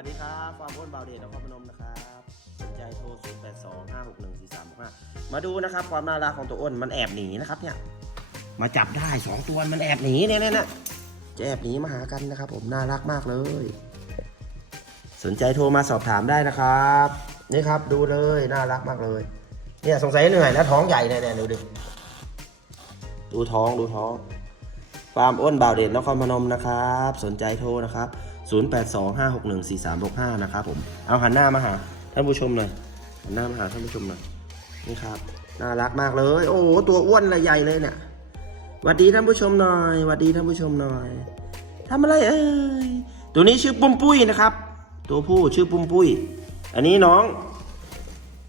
วัสดีครับฟาร์มพ้นบาวเดชนครพนมนะครับสนใจโทร 0 8 2 5 6 1 4 3 5 มาดูนะครับความน่ารักของตัวอ้นมันแอบหนีนะครับเนี่ย มาจับได้ 2 ตัวมันแอบหนีเนี่ยเนี่ยจะแอบหนีมาหากันนะครับผมน่ารักมากเลย สนใจโทรมาสอบถามได้นะครับนี่ครับดูเลยน่ารักมากเลย เนี่ยสงสัยเหนื่อยนะท้องใหญ่เนี่ยดูดิดูท้องดูท้องความอ้วนบ่าวเด่นนครพนมนะครับ สนใจโทรนะครับ 0825614365 นะครับผม เอาหันหน้ามาหาท่านผู้ชมหน่อยหันหน้ามาหาท่านผู้ชมหน่อยนี่ครับน่ารักมากเลย โอ้โหตัวอ้วนเลยใหญ่เลยเนี่ยหวัดดีท่านผู้ชมหน่อยหวัดดีท่านผู้ชมหน่อยทำอะไรเอ้ยตัวนี้ชื่อปุ้มปุ้ยนะครับ ตัวผู้ชื่อปุ้มปุ้ย อันนี้น้อง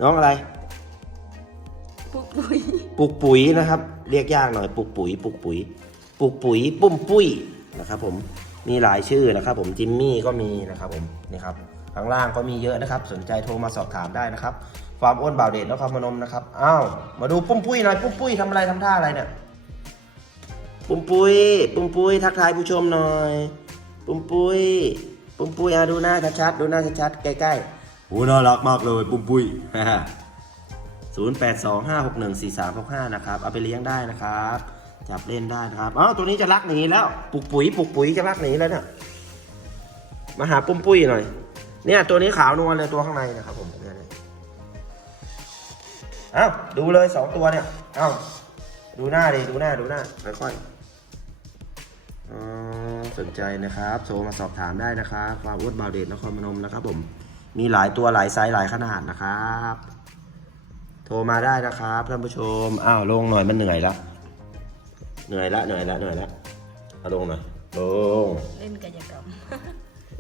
น้องอะไรปุกปุ๋ยปุกปุ๋ยนะครับ เรียกยากหน่อยปุกปุ๋ยปุกปุ๋ยปุกปุ๋ยปุ้มปุ้ยนะครับผม มีหลายชื่อนะครับ ผมจิมมี่ก็มีนะครับผมนี่ครับข้างล่างก็มีเยอะนะครับ สนใจโทรมาสอบถามได้นะครับความอ้วนบ่าวเดชนครพนมนะครับอ้าวมาดูปุ้มปุ้ยหน่อยปุ้มปุ้ยทำอะไรทำท่าอะไรเนี่ยปุ้มปุ้ยปุ้มปุ้ยทักทายผู้ชมหน่อย ปุ้มปุ้ยปุ้มปุ้ยอะดูหน้าชัดๆดูหน้าชัดๆใกล้ๆโหน่ารักมากเลย ปุ้มปุ้ย0 8 2 5 6 1 4 3 6 5 นะครับ เอาไปเลี้ยงได้นะครับ จับเล่นได้นะครับอ๋อตัวนี้จะลักหนีแล้วปุกปุ๋ยปุกปุ๋ยจะลักหนีแล้วเนี่ยมาหาปุ้มปุ้ยหน่อย เนี่ย ตัวนี้ขาวนวลเลยตัวข้างในนะครับผมเนี่ยเอ้าดูเลยสองตัวเนี่ย เอ้าดูหน้าดิดูหน้าดูหน้าค่อยๆสนใจนะครับโทรมาสอบถามได้นะครับความอ้วนบาเดชนครมนมนะครับผมมีหลายตัวหลายไซส์หลายขนาดนะครับ โทรมาได้นะครับท่านผู้ชมอ้าวลงหน่อยมันเหนื่อยแล้ว เหนื่อยละเหนื่อยละเหนื่อยละเอาลงหน่อยลงเล่นกายกรรม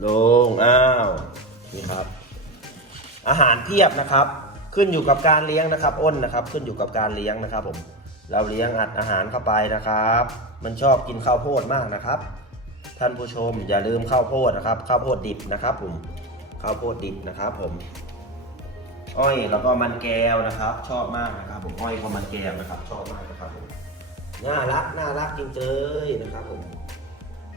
ลงอ้าวนี่ครับ อาหารเพียบนะครับ ขึ้นอยู่กับการเลี้ยงนะครับ อ้นนะครับ ขึ้นอยู่กับการเลี้ยงนะครับ ผม เราเลี้ยงอัดอาหารเข้าไปนะครับ มันชอบกินข้าวโพดมากนะครับ ท่านผู้ชมอย่าลืมข้าวโพดนะครับ ข้าวโพดดิบนะครับ ผมข้าวโพดดิบนะครับ ผมอ้อยแล้วก็มันแก้วนะครับ ชอบมากนะครับ ผมอ้อยกับมันแก้วนะครับ ชอบมากนะครับผม น่ารักน่ารักจริงเลยนะครับผม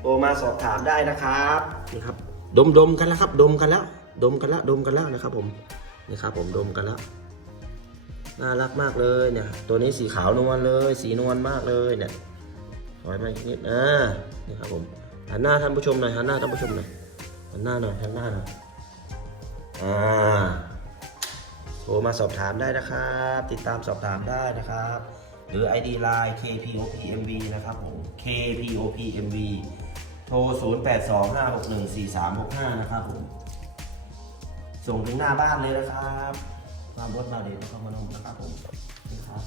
โอมาสอบถามได้นะครับนี่ครับ ดมดมกันแล้วครับ ดมกันแล้ว ดมกันแล้วดมกันแล้วนะครับผมนี่ครับผมดมกันแล้วน่ารักมากเลยเนี่ย ตัวนี้สีขาวนวลเลย สีนวลมากเลยเนี่ยถอยมาอีกนิดอ่านี่ครับผมหันหน้าท่านผู้ชมหน่อยหันหน้าท่านผู้ชมหน่อยหันหน้าหน่อยหันหน้าหน่อยอ่าโทรมาสอบถามได้นะครับ ติดตามสอบถามได้นะครับ หรือ ID Line KPOPMV นะครับผม KPOPMV โทร 0825614365 นะครับผม ส่งถึงหน้าบ้านเลยนะครับมามรถมาเด็กก็มานมนะครับผมนะครับ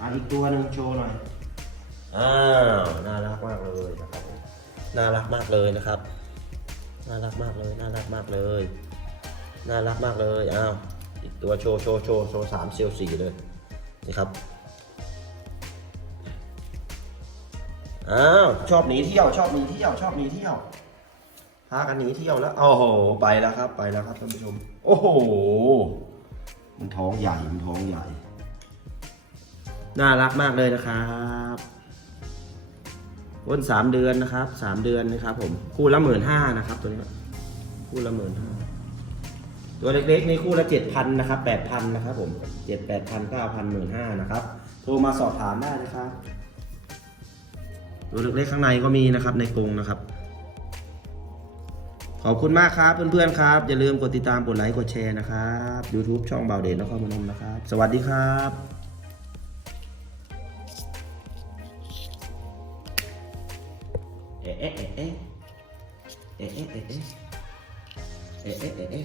อันอีกตัวหนึ่งโชว์หน่อย อ้าว น่ารักมากเลยนะครับน่ารักมากเลยนะครับ น่ารักมากเลย น่ารักมากเลย น่ารักมากเลย อ้าว อีกตัวโชว์โชว์โชว์โชว์สามเซลสี่เลยนี่ครับอ้าวชอบหนีเที่ยวชอบหนีเที่ยวชอบหนีเที่ยวพากันหนีเที่ยวแล้วโอ้โหไปแล้วครับไปแล้วครับท่านผู้ชม โอ้โหมันท้องใหญ่มันท้องใหญ่ น่ารักมากเลยนะครับวนสามเดือนนะครับสามเดือนนะครับผมคู่ละหมื่นห้านะครับตัวนี้คู่ละหมื่นห้า ตัวเล็กๆในคู่ละ 7,000นะครับ8,000นะครับผม7 8,000 9,000 15,000นะครับโทรมาสอบถามได้นะครับ ตัวเล็กๆข้างในก็มีนะครับในกรงนะครับ ขอบคุณมากครับเพื่อนๆครับ อย่าลืมกดติดตามกดไลค์กดแชร์นะครับ YouTube ช่องบ่าวเด่นแล้มานมนะครับ สวัสดีครับเอ๊ะเอ๊ะเอ๊ะเอ๊ะเอ๊ะเอ๊ะ